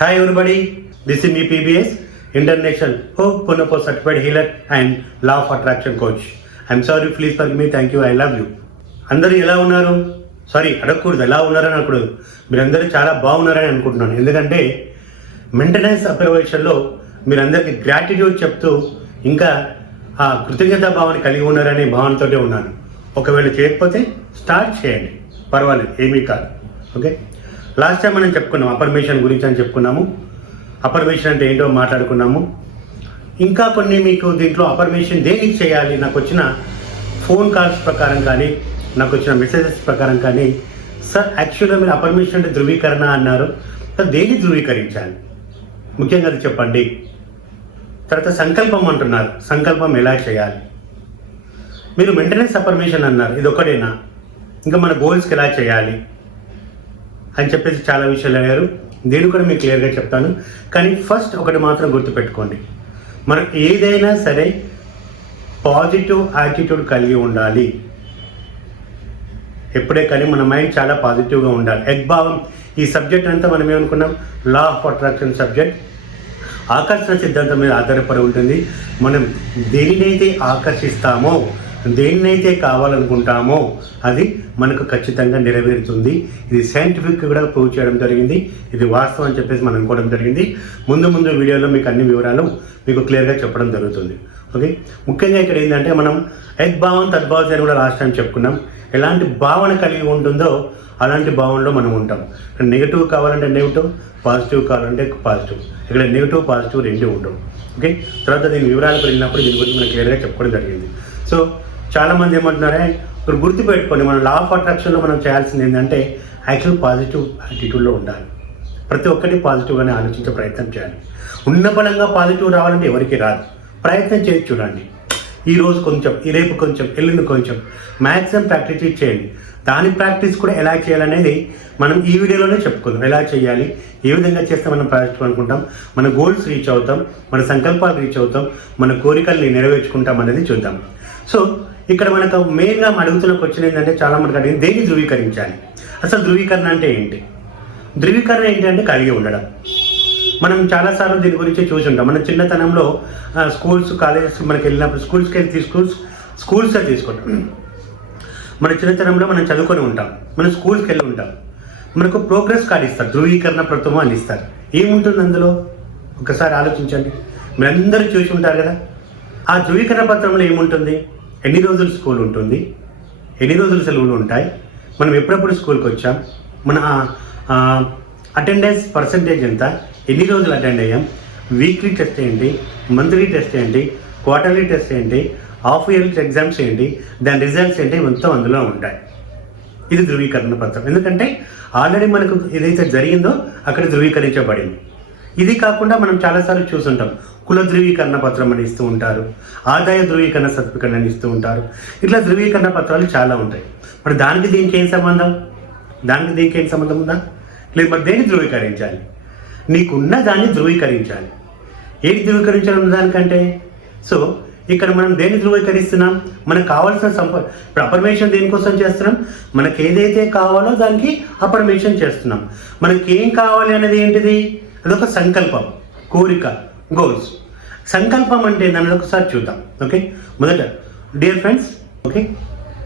Hi everybody, this is me PBS, International Hope Punapo Certified Healer and Law of Attraction Coach. I'm sorry please for me thank you I love you అందరూ ఎలా ఉన్నారు? Sorry అడగకూడదు. ఎలా ఉన్నారని అనకూడదు. మీరందరూ చాలా బాగున్నారని అనుకుంటున్నాను. ఎందుకంటే మెయింటెనెన్స్ అప్రవేషన్లో మీరందరికీ గ్రాటిట్యూడ్ చెప్తూ ఇంకా ఆ కృతజ్ఞతా భావాన్ని కలిగి ఉన్నారనే భావనతోటే ఉన్నాను. ఒకవేళ చేయకపోతే స్టార్ట్ చేయండి. పర్వాలేదు. ఏమీ కాదు. ఓకే లాస్ట్ టైం మనం చెప్పుకున్నాం అపర్మేషన్ గురించి అని చెప్పుకున్నాము. అపర్మేషన్ అంటే ఏంటో మాట్లాడుకున్నాము. ఇంకా కొన్ని మీకు దీంట్లో అపర్మేషన్ దేనికి చేయాలి? నాకు వచ్చిన ఫోన్ కాల్స్ ప్రకారం కానీ నాకు వచ్చిన మెసేజెస్ ప్రకారం కానీ సార్ యాక్చువల్గా మీరు అపర్మేషన్ అంటే ధృవీకరణ అన్నారు. సార్ దేన్ని ధృవీకరించాలి? ముఖ్యంగా అది చెప్పండి. తర్వాత సంకల్పం అంటున్నారు. సంకల్పం ఎలా చేయాలి? మీరు మెయింటెనెన్స్ అపర్మేషన్ అన్నారు. ఇది ఒకటేనా ఇంకా మన గోల్స్కి ఎలా చేయాలి? అని చెప్పేసి చాలా విషయాలు అడిగారు. దీన్ని కూడా మీకు క్లియర్గా చెప్తాను. కానీ ఫస్ట్ ఒకటి మాత్రం గుర్తుపెట్టుకోండి. మనం ఏదైనా సరే పాజిటివ్ యాటిట్యూడ్ కలిగి ఉండాలి. ఎప్పుడే కానీ మన మైండ్ చాలా పాజిటివ్గా ఉండాలి. యద్భావం ఈ సబ్జెక్ట్ అంతా మనం ఏమనుకున్నాం? లా ఆఫ్ అట్రాక్షన్ సబ్జెక్ట్ ఆకర్షణ సిద్ధాంతం మీద ఆధారపడి ఉంటుంది. మనం దేనినైతే ఆకర్షిస్తామో దేన్నైతే కావాలనుకుంటామో అది మనకు ఖచ్చితంగా నెరవేరుతుంది. ఇది సైంటిఫిక్ కూడా ప్రూవ్ చేయడం జరిగింది. ఇది వాస్తవం అని చెప్పేసి మనం అనుకోవడం జరిగింది. ముందు ముందు వీడియోలో మీకు అన్ని వివరాలు మీకు క్లియర్గా చెప్పడం జరుగుతుంది. ఓకే ముఖ్యంగా ఇక్కడ ఏంటంటే మనం యద్భావం తద్భావం అని కూడా లాస్ట్ టైం చెప్పుకున్నాం. ఎలాంటి భావన కలిగి ఉంటుందో అలాంటి భావనలో మనం ఉంటాం. నెగిటివ్ కావాలంటే నెగిటివ్ పాజిటివ్ కావాలంటే పాజిటివ్ ఇక్కడ నెగిటివ్ పాజిటివ్ రెండు ఉండవు. ఓకే తర్వాత దీని వివరాలకు వెళ్ళినప్పుడు దీని గురించి మనం క్లియర్గా చెప్పుకోవడం జరిగింది. సో చాలామంది ఏమంటున్నారే ఇప్పుడు గుర్తుపెట్టుకోండి మనం లా ఆఫ్ అట్రాక్షన్లో మనం చేయాల్సింది ఏంటంటే యాక్చువల్ పాజిటివ్ యాటిట్యూడ్లో ఉండాలి. ప్రతి ఒక్కటి పాజిటివ్గానే ఆలోచించే ప్రయత్నం చేయాలి. ఉన్న బలంగా పాజిటివ్ రావాలంటే ఎవరికి రాదు. ప్రయత్నం చేసి చూడండి. ఈ రోజు కొంచెం ఈ రేపు కొంచెం ఎల్లుండి కొంచెం మ్యాక్సిమం ప్రాక్టీస్ చేయండి. దాని ప్రాక్టీస్ కూడా ఎలా చేయాలనేది మనం ఈ వీడియోలోనే చెప్పుకుందాం. ఎలా చేయాలి? ఏ విధంగా చేస్తే మనం ప్రాజెక్ట్ అనుకుంటాం? మన గోల్స్ రీచ్ అవుతాం? మన సంకల్పాలు రీచ్ అవుతాం? మన కోరికల్ని నెరవేర్చుకుంటాం అనేది చూద్దాం. సో ఇక్కడ మనకు మెయిన్గా అడుగుతున్న క్వశ్చన్ ఏంటంటే చాలా మనకు అడిగింది. దేన్ని ధృవీకరించాలి? అసలు ధృవీకరణ అంటే ఏంటి? ధృవీకరణ ఏంటి అంటే కలిగి ఉండడం. మనం చాలాసార్లు దీని గురించి చూసి ఉంటాం మన చిన్నతనంలో స్కూల్స్ కాలేజెస్ మనకి వెళ్ళినప్పుడు స్కూల్స్కి వెళ్ళి స్కూల్స్ స్కూల్స్లో తీసుకుంటాం. మన చిన్నతనంలో మనం చదువుకొని ఉంటాం. మనం స్కూల్స్కి వెళ్ళి ఉంటాం. మనకు ప్రోగ్రెస్ కార్డ్ ఇస్తారు. ధృవీకరణ ప్రథమం అని ఇస్తారు. ఏముంటుంది అందులో? ఒకసారి ఆలోచించండి. మీరందరూ చూసి ఉంటారు కదా? ఆ ధృవీకరణ పత్రంలో ఏముంటుంది? ఎన్ని రోజులు స్కూల్ ఉంటుంది? ఎన్ని రోజులు సెలవులు ఉంటాయి? మనం ఎప్పుడప్పుడు స్కూల్కి వచ్చాం? మన అటెండెన్స్ పర్సంటేజ్ ఎంత? ఎన్ని రోజులు అటెండ్ అయ్యాం? వీక్లీ టెస్ట్ ఏంటి? మంత్లీ టెస్ట్ ఏంటి? క్వార్టర్లీ టెస్ట్ ఏంటి? హాఫ్ ఇయర్లీ ఎగ్జామ్స్ ఏంటి? దాని రిజల్ట్స్ ఏంటి? మొత్తం అందులో ఉంటాయి. ఇది ధృవీకరణ పత్రం. ఎందుకంటే ఆల్రెడీ మనకు ఏదైతే జరిగిందో అక్కడ ధృవీకరించబడింది. ఇది కాకుండా మనం చాలాసార్లు చూసుంటాం కుల ధృవీకరణ పత్రం అని ఇస్తూ ఉంటారు ఆదాయ ధృవీకరణ సర్టిఫికెట్ అని ఇస్తూ ఉంటారు. ఇట్లా ధృవీకరణ పత్రాలు చాలా ఉంటాయి. మరి దానికి దీనికి ఏం సంబంధం? దానికి దీనికి ఏం సంబంధం ఉందా? లేదు మరి దేన్ని ధృవీకరించాలి? నీకున్న దాన్ని ధృవీకరించాలి. ఏది ధృవీకరించాలి ఉన్న దానికంటే? సో ఇక్కడ మనం దేన్ని ధృవీకరిస్తున్నాం? మనకు కావాల్సిన సంప ఇప్పుడు అపర్మేషన్ దేనికోసం చేస్తున్నాం? మనకి ఏదైతే కావాలో దానికి అపర్మేషన్ చేస్తున్నాం. మనకి ఏం కావాలి అనేది ఏంటిది? అదొక సంకల్పం కోరిక గోల్స్ సంకల్పం అంటే ఏంటన్నది ఒకసారి చూద్దాం ఓకే? మొదట డియర్ ఫ్రెండ్స్ ఓకే?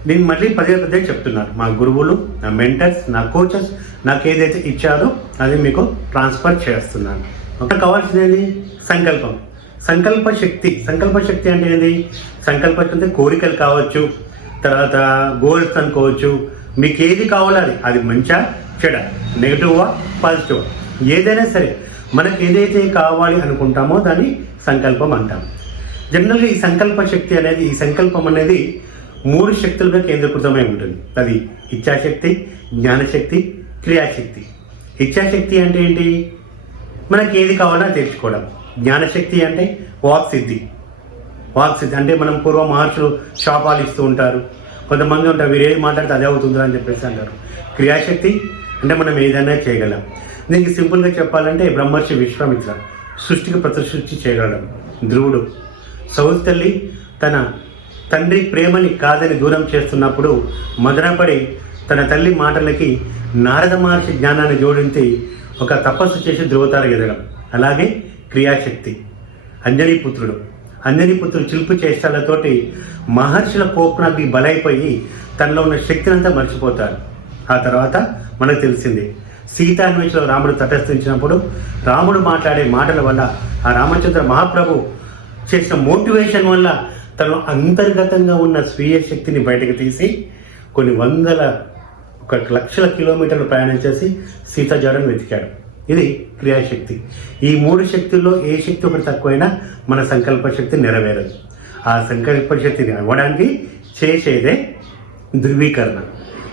నేను మళ్ళీ పదే పదే చెప్తున్నాను. మా గురువులు నా మెంటర్స్ నా కోచెస్ నాకు ఏదైతే ఇచ్చారో అది మీకు ట్రాన్స్ఫర్ చేస్తున్నాను. ఒక కావాల్సింది సంకల్పం. సంకల్ప శక్తి. సంకల్ప శక్తి అంటే ఏంది? సంకల్ప శక్తి అంటే కోరికలు కావచ్చు తర్వాత గోల్స్ అనుకోవచ్చు. మీకు ఏది కావాలో అది. అది మంచా చెడ? నెగిటివా పాజిటివ్ ఏదైనా సరే మనకి ఏదైతే కావాలి అనుకుంటామో దాన్ని సంకల్పం అంటాం. జనరల్గా ఈ సంకల్ప శక్తి అనేది ఈ సంకల్పం అనేది మూడు శక్తులుగా కేంద్రీకృతమై ఉంటుంది. అది ఇచ్ఛాశక్తి జ్ఞానశక్తి క్రియాశక్తి. ఇచ్ఛాశక్తి అంటే ఏంటి? మనకి ఏది కావాలో తెచ్చుకోవడం. జ్ఞానశక్తి అంటే వాక్ సిద్ధి అంటే మనం పూర్వ మహర్షులు శాపాలు ఇస్తూ ఉంటారు. కొంతమంది ఉంటారు మీరు ఏది మాట్లాడితే అదే అవుతుందా అని చెప్పేసి అంటారు. క్రియాశక్తి అంటే మనం ఏదైనా చేయగలం. దీనికి సింపుల్గా చెప్పాలంటే బ్రహ్మర్షి విశ్వామిత్ర సృష్టికి ప్రతిసృష్టి చేయగలడు. ధ్రువుడు. సౌత్ తల్లి తన తండ్రి ప్రేమని కాదని దూరం చేస్తున్నప్పుడు మదనపడి తన తల్లి మాటలకి నారద మహర్షి జ్ఞానాన్ని జోడించి ఒక తపస్సు చేసి ధృవతార ఎదగడం. అలాగే క్రియాశక్తి. అంజనీ పుత్రుడు. పుత్రుడు చిలుపు చేష్టాలతోటి మహర్షుల కోపనానికి బలైపోయి తనలో ఉన్న శక్తినంతా మర్చిపోతారు. మర్చిపోతాడు ఆ తర్వాత మనకు తెలిసింది సీతాన్వేషలో రాముడు తటస్థించినప్పుడు రాముడు మాట్లాడే మాటల వల్ల ఆ రామచంద్ర మహాప్రభు చేసిన మోటివేషన్ వల్ల తను అంతర్గతంగా ఉన్న స్వీయ శక్తిని బయటకు తీసి కొన్ని వందల ఒక లక్షల కిలోమీటర్లు ప్రయాణం చేసి సీతాజాడను వెతికాడు. ఇది క్రియాశక్తి. ఈ మూడు శక్తుల్లో ఏ శక్తి ఒకటి తక్కువైనా మన సంకల్ప శక్తి నెరవేరదు. ఆ సంకల్ప శక్తిని అవ్వడానికి చేసేదే ధృవీకరణ.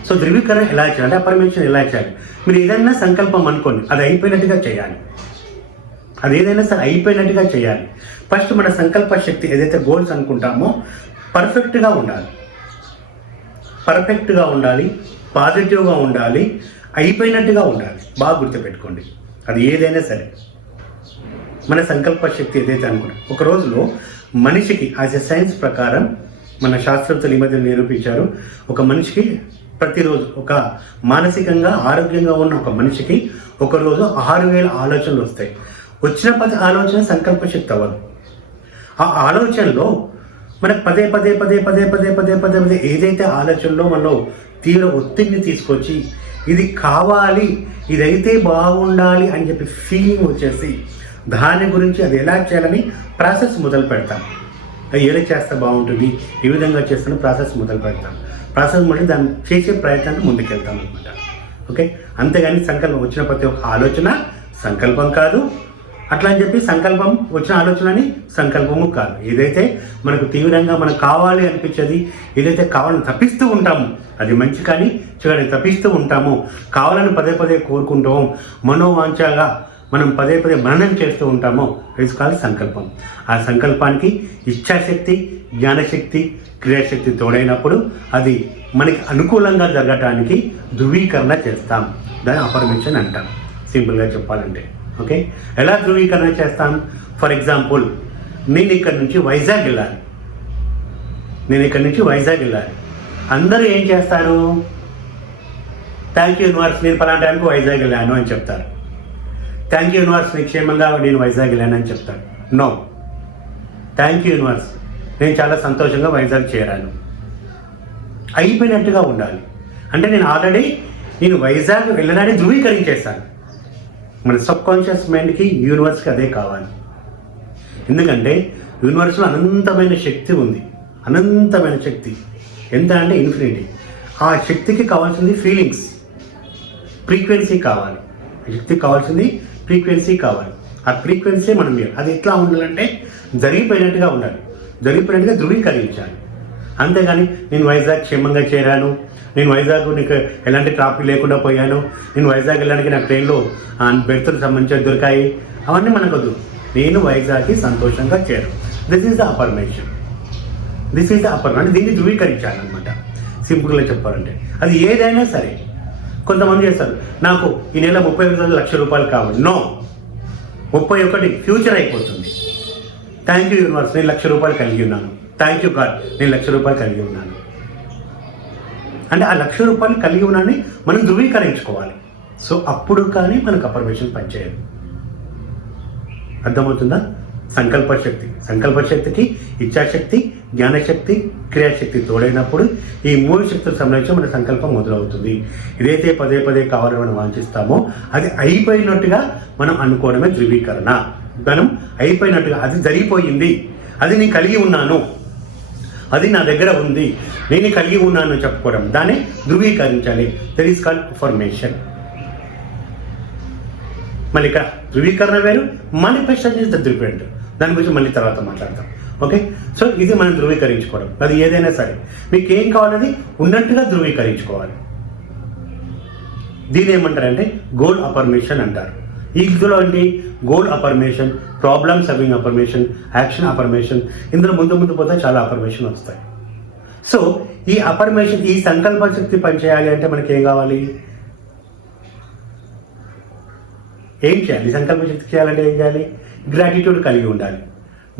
సో ధృవీకరణ ఎలా చేయాలి అంటే ఎలా చేయాలి? మీరు ఏదైనా సంకల్పం అనుకోండి అది అయిపోయినట్టుగా చేయాలి. అది ఏదైనా సరే అయిపోయినట్టుగా చేయాలి. ఫస్ట్ మన సంకల్ప శక్తి ఏదైతే గోల్స్ అనుకుంటామో పర్ఫెక్ట్గా ఉండాలి. పర్ఫెక్ట్గా ఉండాలి పాజిటివ్గా ఉండాలి అయిపోయినట్టుగా ఉండాలి. బాగా గుర్తుపెట్టుకోండి. అది ఏదైనా సరే. మన సంకల్ప శక్తి ఏదైతే అనుకుంటాం ఒక రోజులో మనిషికి యాజ్ ఎ సైన్స్ ప్రకారం మన శాస్త్రవేత్తలు ఈ మధ్య నిరూపించారు ఒక మనిషికి ప్రతిరోజు ఒక మానసికంగా ఆరోగ్యంగా ఉన్న ఒక మనిషికి ఒకరోజు ఆరు వేల ఆలోచనలు వస్తాయి. వచ్చిన పది ఆలోచన సంకల్ప శక్తి అవ్వదు. ఆ ఆలోచనలో మనకు పదే పదే పదే పదే పదే పదే పదే పదే ఏదైతే ఆలోచనలో మనలో తీవ్ర ఒత్తిడిని తీసుకొచ్చి ఇది కావాలి ఇదైతే బాగుండాలి అని చెప్పి ఫీలింగ్ వచ్చేసి దాని గురించి అది ఎలా చేయాలని ప్రాసెస్ మొదలు పెడతాం. అది ఎలా చేస్తే బాగుంటుంది ఏ విధంగా చేస్తున్న ప్రాసెస్ మొదలు పెడతాం. ప్రాసెస్ మొదలు దాన్ని చేసే ప్రయత్నాన్ని ముందుకెళ్తాం అనమాట ఓకే? అంతేగాని సంకల్పం వచ్చిన ప్రతి ఒక్క ఆలోచన సంకల్పం కాదు. అట్లా అని చెప్పి సంకల్పం వచ్చిన ఆలోచనని సంకల్పము కాదు. ఏదైతే మనకు తీవ్రంగా మనకు కావాలి అనిపించేది ఏదైతే కావాలని తప్పిస్తూ ఉంటాము అది మంచి కానీ చూడండి తప్పిస్తూ ఉంటాము కావాలని పదే పదే కోరుకుంటాము మనోవాంఛగా మనం పదే పదే మననం చేస్తూ ఉంటామో తెలుసుకోవాలి సంకల్పం. ఆ సంకల్పానికి ఇచ్ఛాశక్తి జ్ఞానశక్తి క్రియాశక్తి తోడైనప్పుడు అది మనకి అనుకూలంగా జరగటానికి ధృవీకరణ చేస్తాం. దాన్ని అపర్మిషన్ అంటాం. సింపుల్గా చెప్పాలంటే. ఓకే? ఎలా ధృవీకరణ చేస్తాం? ఫర్ ఎగ్జాంపుల్ నేను ఇక్కడ నుంచి వైజాగ్ వెళ్ళాలి. నేను ఇక్కడ నుంచి వైజాగ్ వెళ్ళాలి. అందరూ ఏం చేస్తారు? థ్యాంక్ యూ యూనివర్స్ నేను పలానా టైంకి వైజాగ్ వెళ్ళాను అని చెప్తారు. థ్యాంక్ యూ యూనివర్స్ నీ క్షేమంగా నేను వైజాగ్ లేనని చెప్తాను నో థ్యాంక్ యూ యూనివర్స్ నేను చాలా సంతోషంగా వైజాగ్ చేరాను. అయిపోయినట్టుగా ఉండాలి. అంటే నేను ఆల్రెడీ నేను వైజాగ్ వెళ్ళడానికి ధృవీకరించేశాను. మన సబ్ కాన్షియస్ మైండ్కి యూనివర్స్కి అదే కావాలి. ఎందుకంటే యూనివర్స్లో అనంతమైన శక్తి ఉంది. అనంతమైన శక్తి. ఎంత అంటే ఇన్ఫినిటీ. ఆ శక్తికి కావాల్సింది ఫీలింగ్స్. ఫ్రీక్వెన్సీ కావాలి. ఆ శక్తికి కావాల్సింది ఫ్రీక్వెన్సీ కావాలి. ఆ ఫ్రీక్వెన్సీ మనం మీరు అది ఎట్లా ఉండాలంటే జరిగిపోయినట్టుగా ఉండాలి. జరిగిపోయినట్టుగా ధృవీకరించాలి. అంతేగాని నేను వైజాగ్ క్షేమంగా చేరాను. నేను వైజాగ్ నీకు ఎలాంటి ట్రాఫిక్ లేకుండా పోయాను. నేను వైజాగ్ వెళ్ళడానికి నా ట్రైన్లో బెర్తులు సంబంధించిన దొరికాయి. అవన్నీ మనకొద్దు. నేను వైజాగ్కి సంతోషంగా చేరు this is the affirmation this is the affirmation దీన్ని ధృవీకరించాలన్నమాట. సింపుల్గా చెప్పాలంటే. అది ఏదైనా సరే. కొంతమంది చేస్తారు. నాకు ఈ నెల ముప్పై ఒకటి లక్ష రూపాయలు కావాలి. నో. ముప్పై ఒకటి ఫ్యూచర్ అయిపోతుంది. థ్యాంక్ యూ యూనివర్స్ నేను లక్ష రూపాయలు కలిగి ఉన్నాను. థ్యాంక్ యూ గాడ్ నేను లక్ష రూపాయలు కలిగి ఉన్నాను. అంటే ఆ లక్ష రూపాయలు కలిగి ఉన్నానని మనం ధృవీకరించుకోవాలి. సో అప్పుడు కానీ మనకు అపర్మేషన్ పనిచేయదు అర్థమవుతుందా? సంకల్ప శక్తి సంకల్ప శక్తికి ఇచ్ఛాశక్తి జ్ఞానశక్తి క్రియాశక్తి తోడైనప్పుడు ఈ మూడు శక్తుల సంబంధించి మన సంకల్పం మొదలవుతుంది. ఇదైతే పదే పదే కావాలని మనం వాంఛిస్తామో అది అయిపోయినట్టుగా మనం అనుకోవడమే ధృవీకరణ. మనం అయిపోయినట్టుగా అది జరిగిపోయింది. అది నేను కలిగి ఉన్నాను. అది నా దగ్గర ఉంది. నేను కలిగి ఉన్నాను చెప్పుకోవడం. దాన్ని ధృవీకరించాలి. దట్ ఈస్ కాల్డ్ ఫర్మేషన్ మళ్ళీ ఇక్కడ ధృవీకరణ వేరు. మానిఫెస్టేషన్ ఇస్ ద దాని గురించి మళ్ళీ తర్వాత మాట్లాడతాం. ఓకే? సో ఇది మనం ధృవీకరించుకోవడం. అది ఏదైనా సరే. మీకు ఏం కావాలనేది ఉన్నట్టుగా ధృవీకరించుకోవాలి. దీని ఏమంటారంటే గోల్ అపర్మేషన్ అంటారు. ఇందులో అండి goal affirmation problem solving affirmation action affirmation ఇందులో ముందు ముందు పోతే చాలా అపర్మేషన్ వస్తాయి. సో ఈ అపర్మేషన్ ఈ సంకల్ప శక్తి పనిచేయాలి అంటే మనకి ఏం కావాలి? ఏం చేయాలి? సంకల్ప శక్తి చేయాలంటే ఏం చేయాలి? గ్రాటిట్యూడ్ కలిగి ఉండాలి.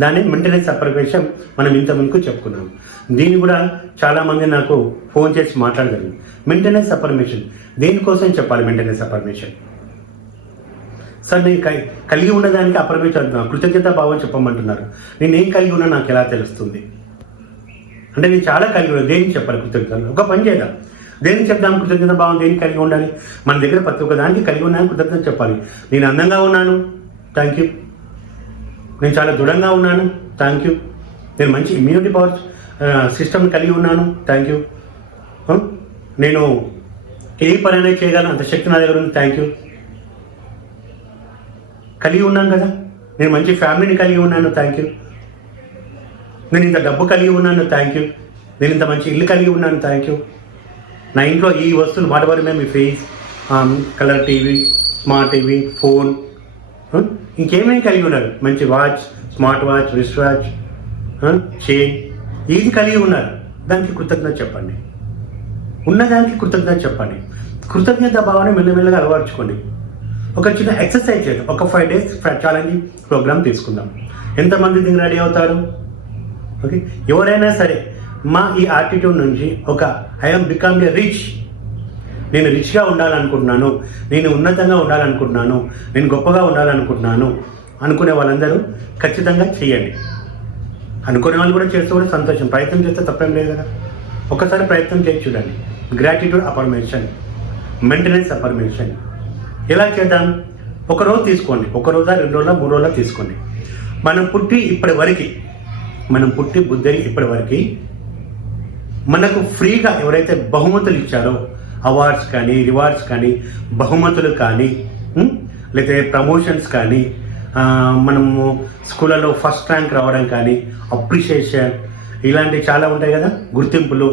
దాన్ని మెంటనెన్స్ అప్రవేశం మనం ఇంత ముందుకు చెప్పుకున్నాం. దీన్ని కూడా చాలామంది నాకు ఫోన్ చేసి మాట్లాడగలిగింది మెయింటెనెన్స్ అపర్మేషన్ దేనికోసం చెప్పాలి మెయింటెనెన్స్ అపర్మేషన్ సార్ నేను కలి- కలిగి ఉన్నదానికి అపరిమిత కృతజ్ఞత భావం చెప్పమంటున్నారు. నేను ఏం కలిగి ఉన్నా నాకు ఎలా తెలుస్తుంది? అంటే నేను చాలా కలిగి ఉన్నా దేనికి చెప్పాలి కృతజ్ఞత ఒక పని చేద్దాం. దేనికి చెప్దాం కృతజ్ఞత భావం? దేనికి కలిగి ఉండాలి? మన దగ్గర ప్రతి ఒక్క దానికి కలిగి ఉన్నాను కృతజ్ఞత చెప్పాలి. నేను అందంగా ఉన్నాను. థ్యాంక్ యూ నేను చాలా దృఢంగా ఉన్నాను. థ్యాంక్ యూ నేను మంచి ఇమ్యూనిటీ పవర్ సిస్టమ్ కలిగి ఉన్నాను. థ్యాంక్ యూ నేను ఏ పనైనా చేయగలను. అంత శక్తి నా దగ్గర ఉంది. థ్యాంక్ యూ కలిగి ఉన్నాను కదా. నేను మంచి ఫ్యామిలీని కలిగి ఉన్నాను. థ్యాంక్ యూ నేను ఇంత డబ్బు కలిగి ఉన్నాను. థ్యాంక్ యూ నేను ఇంత మంచి ఇల్లు కలిగి ఉన్నాను. థ్యాంక్ యూ నా ఇంట్లో ఈ వస్తువులు వాటి మీ face colour TV smart TV phone ఇంకేమేమి కలిగి ఉన్నారు? మంచి watch smart watch wrist watch chain. ఏది కలిగి ఉన్నారు? దానికి కృతజ్ఞత చెప్పండి. ఉన్నదానికి కృతజ్ఞత చెప్పండి. కృతజ్ఞత భావాన్ని మెల్లమెల్లగా అలవర్చుకోండి. ఒక చిన్న ఎక్సర్సైజ్ చేద్దాం. ఒక ఫైవ్ డేస్ ఛాలెంజ్ ప్రోగ్రామ్ తీసుకుందాం. ఎంతమంది దీనికి రెడీ అవుతారు? ఓకే? ఎవరైనా సరే మా ఈ ఆటిట్యూడ్ నుంచి ఒక ఐఎమ్ బికమ్ ఏ రిచ్ నేను రిచ్గా ఉండాలనుకుంటున్నాను నేను ఉన్నతంగా ఉండాలనుకుంటున్నాను నేను గొప్పగా ఉండాలనుకుంటున్నాను అనుకునే వాళ్ళందరూ ఖచ్చితంగా చేయండి. అనుకునే వాళ్ళు కూడా చేస్తే కూడా సంతోషం. ప్రయత్నం చేస్తే తప్పేం లేదు కదా. ఒకసారి ప్రయత్నం చేసి చూడండి. గ్రాటిట్యూడ్ అఫర్మేషన్ మెయింటెనెన్స్ అఫర్మేషన్ ఎలా చేద్దాం? ఒక రోజు తీసుకోండి. ఒక రోజా రెండు రోజుల మూడు రోజుల తీసుకోండి. మనం పుట్టి ఇప్పటి వరకు మనం పుట్టి బుద్ధి ఇప్పటి వరకు మనకు ఫ్రీగా ఎవరైతే బహుమతులు ఇచ్చారో అవార్డ్స్ కానీ రివార్డ్స్ కానీ బహుమతులు కానీ లేకపోతే ప్రమోషన్స్ కానీ మనము స్కూళ్ళలో ఫస్ట్ ర్యాంక్ రావడం కానీ అప్రిషియేషన్ ఇలాంటివి చాలా ఉంటాయి కదా గుర్తింపులు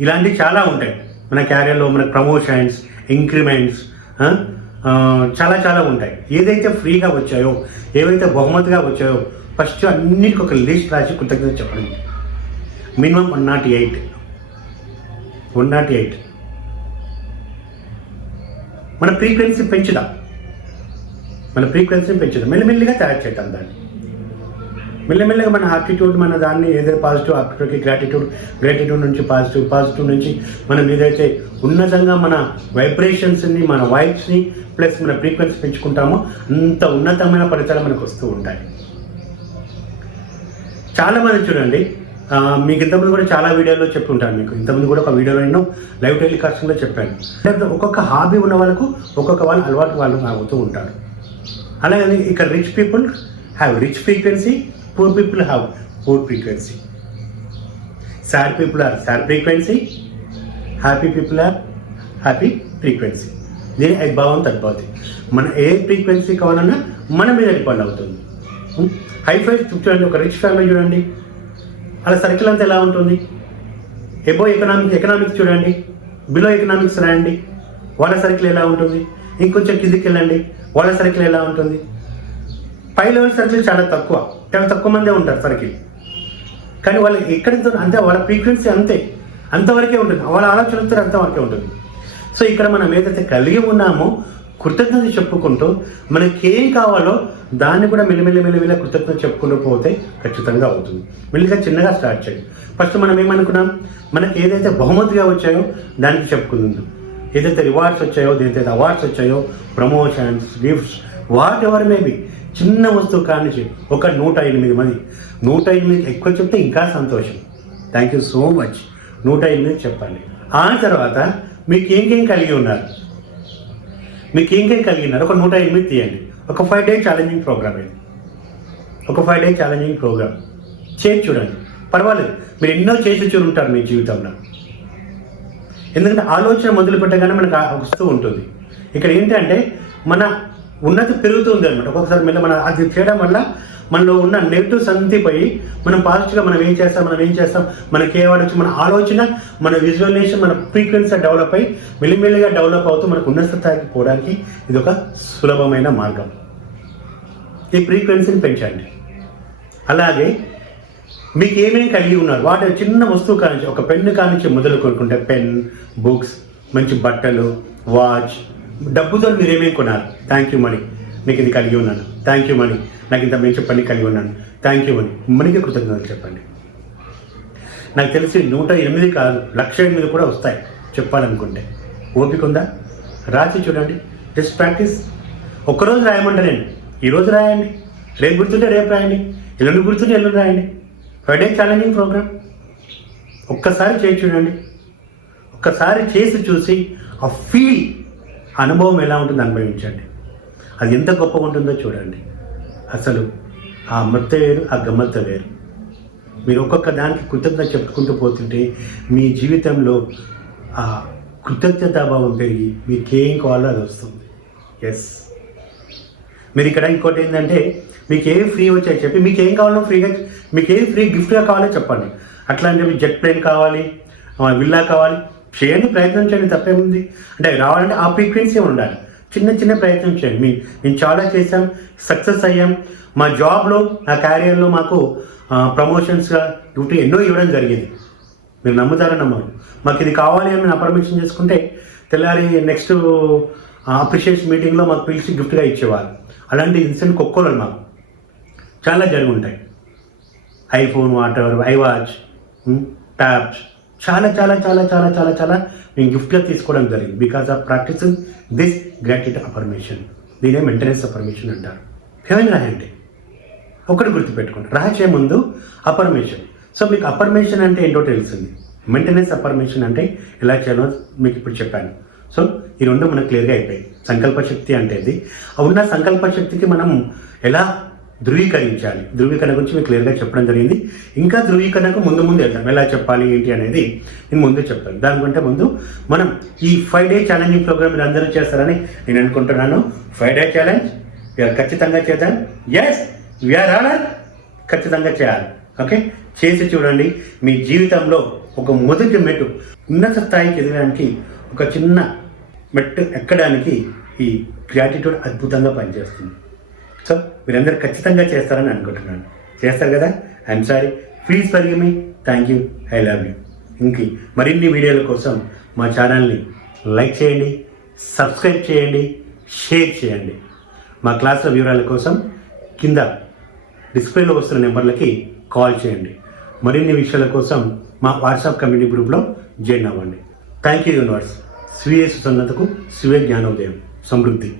ఇలాంటివి చాలా ఉంటాయి. మన క్యారియర్లో మన ప్రమోషన్స్ ఇంక్రిమెంట్స్ చాలా చాలా ఉంటాయి. ఏదైతే ఫ్రీగా వచ్చాయో ఏవైతే బహుమతిగా వచ్చాయో ఫస్ట్ అన్నిటికీ ఒక లిస్ట్ రాసి కృతజ్ఞత చెప్పండి. Minimum one nought eight one nought eight మన ఫ్రీక్వెన్సీ పెంచుదాం. మన ఫ్రీక్వెన్సీని పెంచుదాం. మెల్లిమెల్లిగా తయారు చేద్దాం దాన్ని. మెల్లమెల్లగా మన ఆప్టిట్యూడ్ మన దాన్ని ఏదైతే పాజిటివ్ ఆప్టిట్యూడ్కి గ్రాటిట్యూడ్ గ్రాటిట్యూడ్ నుంచి పాజిటివ్ పాజిటివ్ నుంచి మనం ఏదైతే ఉన్నతంగా మన వైబ్రేషన్స్ని మన వైబ్స్ని ప్లస్ మన ఫ్రీక్వెన్సీ పెంచుకుంటామో అంత ఉన్నతమైన ఫలితాలు మనకు వస్తూ ఉంటాయి. చాలా మంది చూడండి మీకు ఇంతకుముందు కూడా చాలా వీడియోలో చెప్పుంటాను మీకు. ఇంతకుముందు కూడా ఒక వీడియోలో నేను లైవ్ టెలికాస్టింగ్లో చెప్పాను. అంటే ఒక్కొక్క హాబీ ఉన్న వాళ్ళకు ఒక్కొక్క వాళ్ళు అలవాటు వాళ్ళు అవుతూ ఉంటారు. అలాగే ఇక్కడ rich people have rich frequency poor people have poor frequency sad people are sad frequency happy people are happy frequency దీని ఐభావం తగ్గిపోతుంది మన ఏ ఫ్రీక్వెన్సీ కావాలన్నా మన మీద డిపెండ్ అవుతుంది. Hmm? హై ఫైవ్ చూడండి ఒక రిచ్ ఫ్యామిలీ చూడండి. అలా సర్కిల్ అంతా ఎలా ఉంటుంది? ఎబో ఎకనామిక్స్ ఎకనామిక్స్ చూడండి బిలో ఎకనామిక్స్ రాయండి. వాళ్ళ సర్కిల్ ఎలా ఉంటుంది? ఇంకొంచెం కిందికి వెళ్ళండి. వాళ్ళ సర్కిల్ ఎలా ఉంటుంది? పై లెవెల్ సర్కిల్ చాలా తక్కువ. చాలా తక్కువ మందే ఉంటారు సర్కిల్. కానీ వాళ్ళు ఎక్కడితో అంతే వాళ్ళ ఫ్రీక్వెన్సీ అంతే. అంతవరకే ఉంటుంది. వాళ్ళ ఆలోచనతో అంతవరకే ఉంటుంది. సో ఇక్కడ మనం ఏదైతే కలిగి ఉన్నామో కృతజ్ఞత చెప్పుకుంటూ మనకి ఏం కావాలో దాన్ని కూడా మెల్లిమెల్లి మెల్లిమెల్లి కృతజ్ఞత చెప్పుకుంటూ పోతే ఖచ్చితంగా అవుతుంది. మెల్లిగా చిన్నగా స్టార్ట్ చేయండి. ఫస్ట్ మనం ఏమనుకున్నాం? మనకి ఏదైతే బహుమతిగా వచ్చాయో దానికి చెప్పుకుందాం. ఏదైతే రివార్డ్స్ వచ్చాయో ఏదైతే అవార్డ్స్ వచ్చాయో promotions gifts whatever maybe చిన్న వస్తువు కానించి ఒక నూట ఎనిమిది మంది. నూట ఎనిమిది ఎక్కువ చెప్తే ఇంకా సంతోషం. థ్యాంక్ యూ సో మచ్ నూట ఎనిమిది చెప్పండి. ఆ తర్వాత మీకు ఏం కలిగి ఉన్నారు? మీకు ఇంకేం కలిగినారు? ఒక నూట ఎనిమిది తీయండి. ఒక ఫైవ్ డే ఛాలెంజింగ్ ప్రోగ్రామ్ ఇది ఒక ఫైవ్ డే ఛాలెంజింగ్ ప్రోగ్రామ్ చేసి చూడండి. పర్వాలేదు. మీరు ఎన్నో చేసి ఉంటారు మీ జీవితంలో. ఎందుకంటే ఆలోచన మొదలు పెట్టగానే మనకు వస్తూ ఉంటుంది. ఇక్కడ ఏంటంటే మన ఉన్నతి పెరుగుతుంది అనమాట ఒక్కొక్కసారి మళ్ళీ మన అది చేయడం వల్ల మనలో ఉన్న నెగిటివ్స్ అంతా పోయి మనం పాజిటివ్గా మనం ఏం చేస్తాం మనం ఏం చేస్తాం? మనకి ఏ మన ఆలోచన మన విజువలైజేషన్ మన ఫ్రీక్వెన్సీ డెవలప్ అయ్యి మెల్లిమెల్లిగా డెవలప్ అవుతూ మనకు ఉన్నత స్థాయికి పోవడానికి ఇది ఒక సులభమైన మార్గం. ఈ ఫ్రీక్వెన్సీని పెంచండి. అలాగే మీకు ఏమేమి కలిగి ఉన్నారు? వాటి చిన్న వస్తువు కానించి ఒక పెన్ను కానించి మొదలు కొనుక్కుంటే పెన్ బుక్స్ మంచి బట్టలు వాచ్ డబ్బుతో మీరు ఏమేమి కొన్నారు? థ్యాంక్ యూ మనీ మీకు ఇది కలిగి ఉన్నాను. థ్యాంక్ యూ మనీ నాకు ఇంత మంచి పని కలిగి ఉన్నాను. థ్యాంక్ యూ అని మనకి కృతజ్ఞతలు చెప్పండి. నాకు తెలిసి నూట ఎనిమిది కాదు లక్ష ఎనిమిది కూడా వస్తాయి చెప్పాలనుకుంటే. ఓపిక ఉందా? రాసి చూడండి. జస్ట్ ప్రాక్టీస్ ఒక్కరోజు రాయమంట నేను ఈరోజు రాయండి. రేపు గుర్తుంటే రేపు రాయండి. ఎల్లుండి గుర్తుంటే ఎల్లుండి రాయండి. ఫ్రైడే ఛాలెంజింగ్ ప్రోగ్రామ్ ఒక్కసారి చేసి చూడండి. ఒక్కసారి చేసి చూసి ఆ ఫీల్ అనుభవం ఎలా ఉంటుందో అనుభవించండి. అది ఎంత గొప్పగా ఉంటుందో చూడండి. అసలు ఆ మత్త వేరు ఆ గమ్మత్త వేరు. మీరు ఒక్కొక్క దానికి కృతజ్ఞత చెప్పుకుంటూ పోతుంటే మీ జీవితంలో ఆ కృతజ్ఞతాభావం పెరిగి మీకు ఏం కావాలో అది వస్తుంది. ఎస్ మీరు ఇక్కడ ఇంకోటి ఏంటంటే మీకు ఏ ఫ్రీ వచ్చాయి చెప్పి మీకు ఏం కావాలో ఫ్రీగా మీకు ఏది ఫ్రీ గిఫ్ట్గా కావాలో చెప్పండి. అట్లా అని చెప్పి జెట్ ప్లేన్ కావాలి విల్లా కావాలి చేయండి ప్రయత్నం చేయండి తప్పేముంది? అంటే రావాలంటే ఆ ఫ్రీక్వెన్సీ ఉండాలి. చిన్న చిన్న ప్రయత్నం చేయండి. మీ మేము చాలా చేసాం సక్సెస్ అయ్యాం. మా జాబ్లో నా క్యారియర్లో మాకు ప్రమోషన్స్గా డ్యూటీ ఎన్నో ఇవ్వడం జరిగింది. మీరు నమ్ముతారని నమ్మరు. మాకు ఇది కావాలి అని నేను అపర్మిషన్ చేసుకుంటే తెల్లారి నెక్స్ట్ అప్రిషియేషన్ మీటింగ్లో మాకు పిలిచి గిఫ్ట్గా ఇచ్చేవారు. అలాంటి ఇన్సిడెంట్ కొక్కోలు మాకు. చాలా జరిగి ఉంటాయి. ఐఫోన్ వాటర్ ఐవాచ్ ట్యాబ్స్ చాలా చాలా చాలా చాలా చాలా చాలా మేము గిఫ్ట్గా తీసుకోవడం జరిగింది. Because of practising this gratuity affirmation దీనే maintenance affirmation అంటారు. ఏమైనా రాయండి ఒకటి గుర్తుపెట్టుకోండి. రాసే ముందు అపర్మేషన్ సో మీకు అపర్మేషన్ అంటే ఏంటో తెలిసింది. మెయింటెనెన్స్ అపర్మేషన్ అంటే ఎలా చేయాలో మీకు ఇప్పుడు చెప్పాను. సో ఈ రెండు మనకు క్లియర్గా అయిపోయాయి. సంకల్ప శక్తి అంటే ఇది ఉన్న సంకల్ప శక్తికి మనం ఎలా ధృవీకరించాలి. ధృవీకరణ గురించి మీకు క్లియర్గా చెప్పడం జరిగింది. ఇంకా ధృవీకరణకు ముందు ముందు వెళ్దాం. ఎలా చెప్పాలి ఏంటి అనేది నేను ముందు చెప్తాను. దానికంటే ముందు మనం ఈ ఫైవ్ డే ఛాలెంజింగ్ ప్రోగ్రామ్ మీరు అందరూ చేస్తారని నేను అనుకుంటున్నాను. ఫైవ్ డే ఛాలెంజ్ ఇక ఖచ్చితంగా చేద్దాం. ఎస్ వీఆర్ ఆనర్ ఖచ్చితంగా చేయాలి. ఓకే చేసి చూడండి. మీ జీవితంలో ఒక మొదటి మెట్టు ఉన్నత స్థాయికి ఎదగడానికి ఒక చిన్న మెట్టు ఎక్కడానికి ఈ గ్రాటిట్యూడ్ అద్భుతంగా పనిచేస్తుంది. సో మీరందరూ ఖచ్చితంగా చేస్తారని అనుకుంటున్నాను. చేస్తారు కదా? I'm sorry please for me thank you I love you ఇంక మరిన్ని వీడియోల కోసం మా ఛానల్ని లైక్ చేయండి సబ్స్క్రైబ్ చేయండి షేర్ చేయండి. మా క్లాసుల వివరాల కోసం కింద డిస్ప్లేలో వస్తున్న నెంబర్లకి కాల్ చేయండి. మరిన్ని విషయాల కోసం మా వాట్సాప్ కమ్యూనిటీ గ్రూప్లో జాయిన్ అవ్వండి. థ్యాంక్ యూ యూనివర్స్ స్వీయ సుసన్నతకు స్వీయ జ్ఞానోదయం సమృద్ధి.